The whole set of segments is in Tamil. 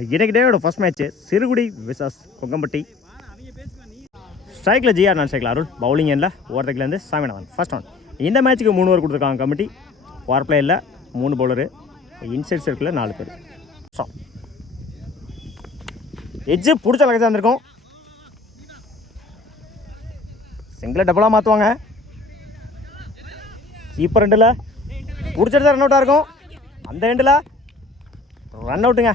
இன்னைக்கு டேவோட ஃபர்ஸ்ட் மேட்ச் சிறுகுடி விசஸ் கொங்கம்பட்டி. ஸ்ட்ரைக்கில் ஜிஆர், நான் ஸ்ட்ரைக்கில் அருள், பவுலிங் எண்ணில் ஓவர்டேக்லேருந்து சாமிநாதன். First one. இந்த மேட்ச்சுக்கு 3 ஓவர் கொடுத்துருக்காங்க கமிட்டி. பவர் பிளேயில் 3 பவுலரு, இன்சைட் சர்க்கிளில் 4 பேர். எட்ஜு பிடிச்ச லகஜா இருந்திருக்கும். சிங்கிளை டபுளாக மாற்றுவாங்க. கீப்பர் ரெண்டில் பிடிச்சது ரன் அவுட்டாக இருக்கும். அந்த எண்டில் ரன் அவுட்டுங்க.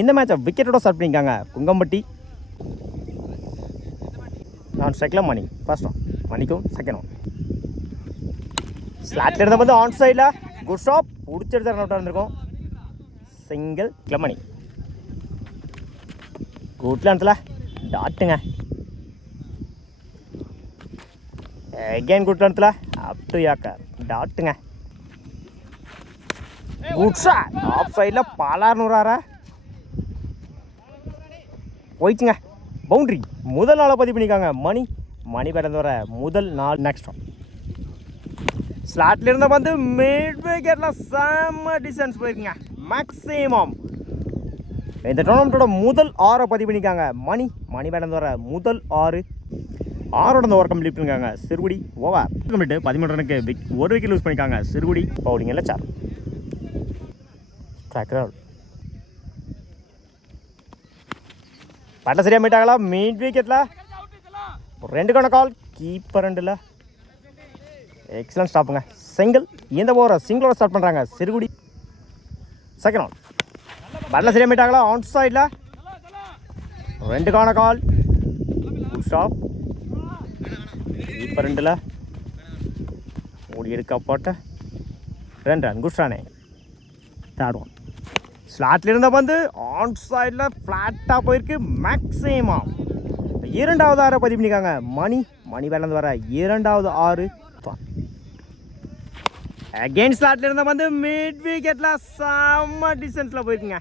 இந்த மேட்சை விக்கெட்டோட ஸ்டார்ட் பண்ணியிருக்காங்க கொங்கம்பட்டி. நான் ஸ்ட்ரைக்கில் மணி. ஃபர்ஸ்ட் ஒன் மணிக்கும் செகண்ட் ஒன். ஸ்லாட்டில் இருந்த வந்து ஆன் சைடில் குட் ஸ்டாப், பிடிச்செடுத்து ரன் அவுட்டாக இருந்திருக்கும். சிங்கிள் கிளமணி. குட் லென்த்தில் டாட்டுங்க. அகெயின் குட் லென்த்தில் அப் டு யாக்கர் டாட்டுங்க. குட் ஷாட் ஆஃப் சைடில் பாலார்னூறாரா போயிடுச்சுங்க. பவுண்ட்ரி முதல் நாளை பதிவு பண்ணிக்காங்க மணி பிறந்து வர முதல் நாள். Next one. ஸ்லாட்டில் இருந்த வந்து மிட் விக்கெட்டில் செம்ம டிஸ்டன்ஸ் போயிருக்குங்க. மேக்ஸிமம் இந்த டோர்னமெண்ட்டோட முதல் 6 பதிவு பண்ணிக்காங்க மணி பிறந்து வர முதல் 6 ஓவர் கம்ப்ளீட் பண்ணிக்காங்க சிறுகுடி. ஓவர் கம்ப்ளீட் 13 ரனுக்கு ஒரு விக்கெட் லூஸ் பண்ணிக்காங்க சிறுகுடி. பவுலிங் இல்லை சார். பட்டில் சரியாக மீட் ஆகலாம். மிட் விக்கெட்டில் 2 கால். கீப்பர் 2ல் எக்ஸலன்ட் ஸ்டாப்புங்க. சிங்கிள். இந்த ஓவரை சிங்கிளோட ஸ்டார்ட் பண்ணுறாங்க சிறுகுடி. Second one. பட்டில் சரியாக மீட் ஆகலாம். ஆன் சைடில் 2 கால். Good stop. கீப்பர் 2ல் ஓடி எடுக்க போட்ட 2 run. Good Rane. Third one. ஸ்லாட்டில் இருந்த வந்து ஆன் சைடில் ஃப்ளாட்டாக போயிருக்கு. மேக்ஸிமம் 2வது 6 பதிவு பண்ணிக்காங்க மணி வேலேருந்து வர 2வது 6. அகெயின் ஸ்லாட்டில் இருந்த வந்து மிட் விக்கெட்டில் செம்ம டிஸ்டன்ஸில் போயிருக்குங்க.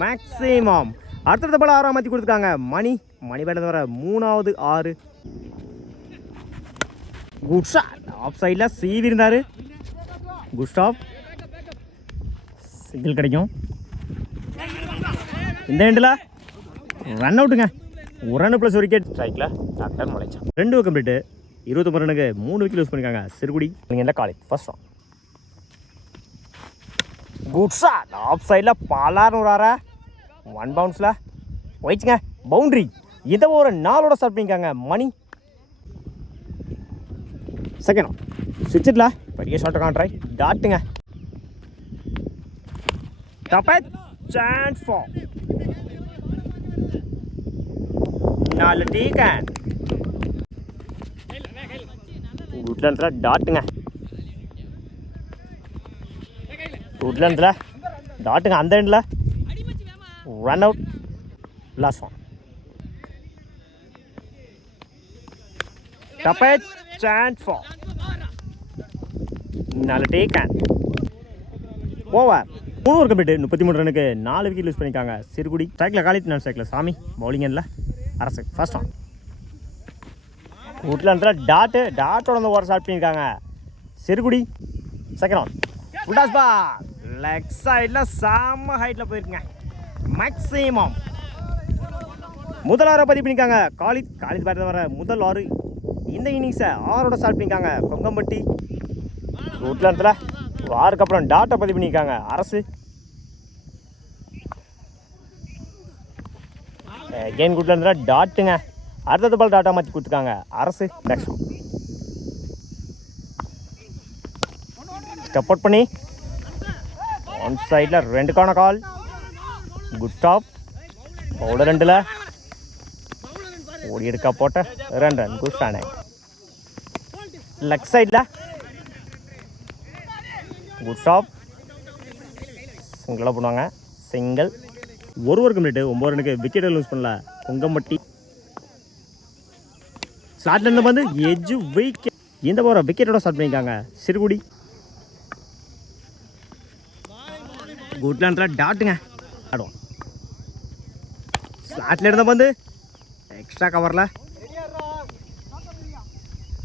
மேக்ஸிமம் அடுத்தடுத்த பால் 6 மாற்றி கொடுத்துருக்காங்க மணி வேலேருந்து வர 3வது 6. குட் ஷாட் ஆஃப் சைடில் சீவி இருந்தார். Good stop. சிங்கிள் கிடைக்கும். இந்த எண்டில் ரன் அவுட்டுங்க. 1 ரன் ப்ளஸ் 1 விக்கெட். ஸ்ட்ரைக்கில் டாக்டர் மலைச்சா. 2 கம்ப்ளீட்டு 29 ரனுக்கு 3 விக்கெட் யூஸ் பண்ணியிருக்காங்க சிறுகுடி. நீங்கள் என்ன college first one. Good shot off சைடில் பாலார்னூறாரா 1 பவுன்ஸில் போயிடுச்சுங்க. பவுண்ட்ரி. இந்த ஒரு 4ஓட ஸ்டார்ட் பண்ணியிருக்காங்க மணி. Second one. சுவிட்சில் பெரிய ஷார்ட் கான்ட்ராய் டாட்டுங்க. Top chance for 4 taken. குட்லன்ஸில் டாட்டுங்க. அந்த எண்டில் run out. Last one. Top chance for 4 taken. Over 3 over complete 33 ரனுக்கு 4 விக்கெட் லூஸ் பண்ணியிருக்காங்க சிறுகுடி. ஸ்ட்ரைக்கில் காலேஜ், நான் ஸ்ட்ரைக்கில் சாமி. பவுலிங் எண்ணில் அரசு. First one. உட்லாண்டில் டாட்டோட அந்த ஓவர் ஸ்டார்ட் பண்ணியிருக்காங்க Sirukudi. Second one. Full toss ball leg சைடில் செம்ம ஹைட்டில் போயிருக்குங்க. மேக்ஸிமம் முதல் 6 பதிவு பண்ணியிருக்காங்க காலித் பேட்டில் வர முதல் 6. இந்த இன்னிங்ஸை 6ஓட ஸ்டார்ட் பண்ணியிருக்காங்க கொங்கம்பட்டி. உட்லாண்டில் 6க்கு அப்புறம் டாட்டை பதிவு பண்ணியிருக்காங்க அரசு. அகெயின் குட்ல இருந்தால் டாட்டுங்க. அடுத்தது பால் டாட்டா மாற்றி கொடுத்துருக்காங்க அரசு. நெக்ஸ்ட் ஸ்டெப் அவுட் பண்ணி ஒன் சைடில் 2 கால். Good stop. பவுலர் 2ல் ஓடி எடுக்க போட்ட 2 ரன். Good stand. லெக் சைடில் குட் ஸ்டாப். சிங்கிளாக போடுவாங்க. சிங்கிள். 1 ஓவர் கம்ப்ளீட் 9 ரனுக்கு விக்கெட்டை லூஸ் பண்ணல கொங்கம்பட்டி. ஸ்லாட்டில் இருந்து வந்து எஜ்ஜு விக்கெட். இந்த ஓவரை விக்கெட்டோட ஸ்டார்ட் பண்ணியிருக்காங்க சிறுகுடி. குட்லாண்டில் டாட்டுங்க. ஆடுவோம். ஸ்லாட்டில் இருந்த வந்து எக்ஸ்ட்ரா கவரில்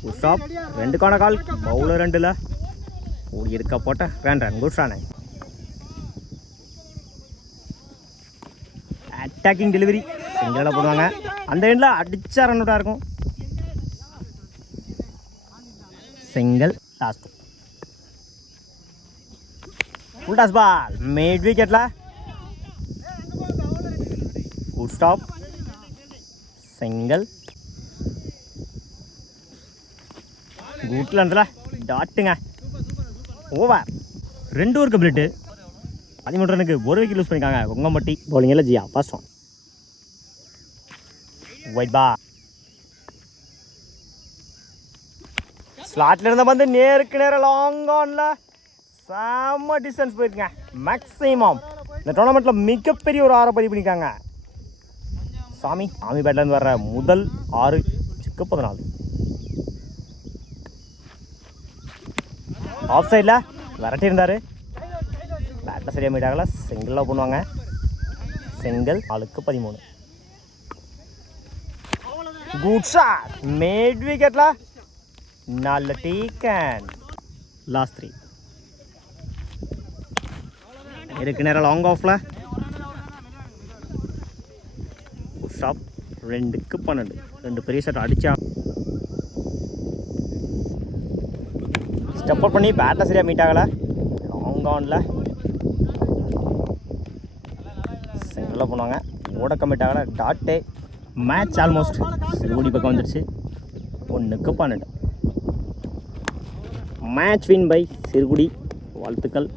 குட் ஸ்டாப். 2 கால். பவுலர் 2ல் ஓடி எடுக்க போட்ட 2 ரன். குட் ரானே. அட்டாக்கிங் டெலிவரி சிங்கிளாக போடுவாங்க. அந்த எண்டில் அடிச்சா ரன் அவுட்டாக இருக்கும். Single last. Full toss ball mid விக்கெட்ல. Good stop. சிங்கிள். குட்ல இருந்துல டாட்டுங்க. ஓவர். 2 over complete. 13 ரனுக்கு 1 விக்கெட் லூஸ் பண்ணியிருக்காங்க கொங்கம்பட்டி. பவுலிங்கில் ஜியா ஃபர்ஸ்ட் ஒன். ஒயிட் பா. ஸ்லாட்ல இருந்த வந்து நேருக்கு நேரம் லாங் ஆன்ல செம்ம டிஸ்டன்ஸ் போயிருக்குங்க. மேக்ஸிமம் இந்த டோர்னமெண்ட்டில் மிகப்பெரிய ஒரு 6 பதிவு பண்ணியிருக்காங்க. சாமி பேட்லேருந்து வர்ற முதல் 6 சிக்கு 14. ஆஃப் சைடில் விரட்டி இருந்தார். பேட்டில் சரியாக மீட்டாகல. சிங்கிளாக பண்ணுவாங்க. சிங்கிள் 4-13. குட் ஷாட் மிட் விக்கெட்ல. நல்ல டேக்கன். லாஸ்ட் 3. இருக்கு நேரம் லாங் ஆஃபில். Good stop. 2-12. 2 பெரிய ஷாட் அடித்தா. ஸ்டெப் அவுட் பண்ணி பேட்டில் சரியாக மீட் ஆகலை. லாங் ஆனில் சிங்கிளாக பண்ணுவாங்க. ஓட கமிட் ஆகலை. டாட்டே. மேட்ச் ஆல்மோஸ்ட் சிறுகுடி பக்கம் வந்துடுச்சு. 1-12. மேட்ச் வின் பை சிறுகுடி. வாழ்த்துக்கள்.